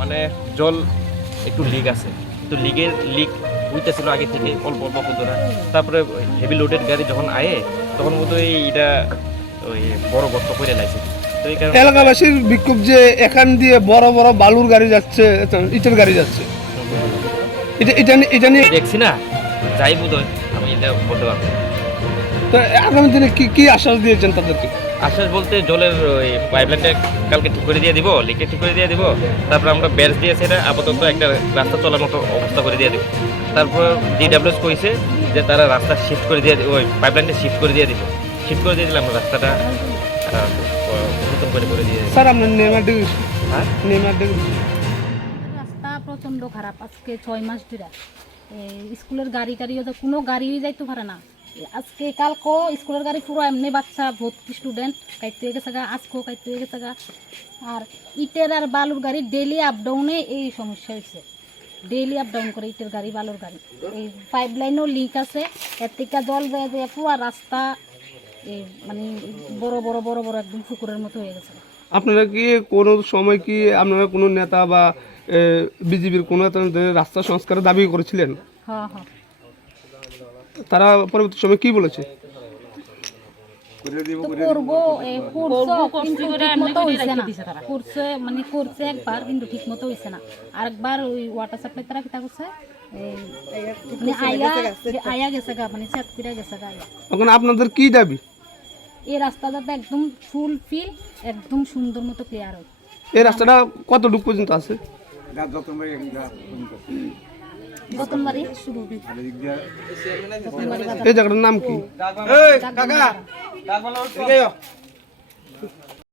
মানে জল একটু লিক আছে, তো লিক হইতেছিল আগে থেকে অল্প অল্প কতটা। তারপরে হেভি লোডেড গাড়ি যখন আয়ে তখন বোধ হয় এটা ওই বড় গর্ত করে লাইছে। তো এই কারণে এলাকাবাসীর বিক্ষোভ যে এখান দিয়ে বড় বড় বালুর গাড়ি যাচ্ছে, ইটের গাড়ি যাচ্ছে, এটা নিয়ে দেখছি না, যাই বোধ হয়, আমি এটা বলতে পারবো না। তো আগামী দিনে কি আশ্বাস দিয়েছেন তাদেরকে? আশ্বাস বলতে জলের ওই পাইপলাইনটা কালকে ঠিক করে দিয়ে দিব, লিকেজ ঠিক করে দিয়ে দিব। তারপর আমরা ব্যাচ দিয়েছি, এটা আপাতত একটা রাস্তা চলার মতো অবস্থা করে দিয়ে দিব। তারপর ডিডাব্লিউএস কইছে যে তারা রাস্তা শিফট করে দিয়ে ওই পাইপলাইনটা শিফট করে দিয়ে দিব। শিফট করে দিয়ে দিলে আমরা রাস্তাটা নতুন করে দিয়ে দিব। স্যার আপনার নেমার হ্যাঁ, রাস্তা প্রচণ্ড খারাপ। আজকে 6 মাস ধরে স্কুলের গাড়িও তো কোনো গাড়িই যাইতে পারে না। আজকে কালকে স্কুলের গাড়ি পুরো এমনি বাচ্চা ভর্তি স্টুডেন্ট কাইতে হয়ে গেছে গা, আজকেও কাইতে হয়ে গেছে গা। আর ইটের আর বালুর গাড়ি ডেলি আপ ডাউনে এই সমস্যা হয়েছে, ডেলি আপ ডাউন করে ইটের গাড়ি বালুর গাড়ি। এই পাইপ লাইনও লিক আছে, এর থেকে জল যায় যায় পুরো রাস্তা এই মানে বড় বড় বড় বড় একদম পুকুরের মতো হয়ে গেছে। আপনারা কি কোনো সময় কি আপনারা কোনো নেতা বা বিজেপির কোনো রাস্তা সংস্কারের দাবি করেছিলেন? হ্যাঁ হ্যাঁ, তারা পরবর্তী সময় কি বলেছে? করবো কিন্তু ঠিক মতো হয়েছে না, করছে মানে করছে একবার কিন্তু ঠিক মতো হয়েছে না। আরেকবার ওই ওয়াটার সাপ্লাই তারা কিতা করছে আয়া গেছে গা, মানে সেট করে গেছে গা। এখন আপনাদের কি দাবি? এই রাস্তাটা একদম ফুল ফিল একদম সুন্দর মতো ক্লিয়ার হয়। এই রাস্তাটা কতটুকু পর্যন্ত আছে? গতনবাড়ি এই জায়গাটার নাম কি?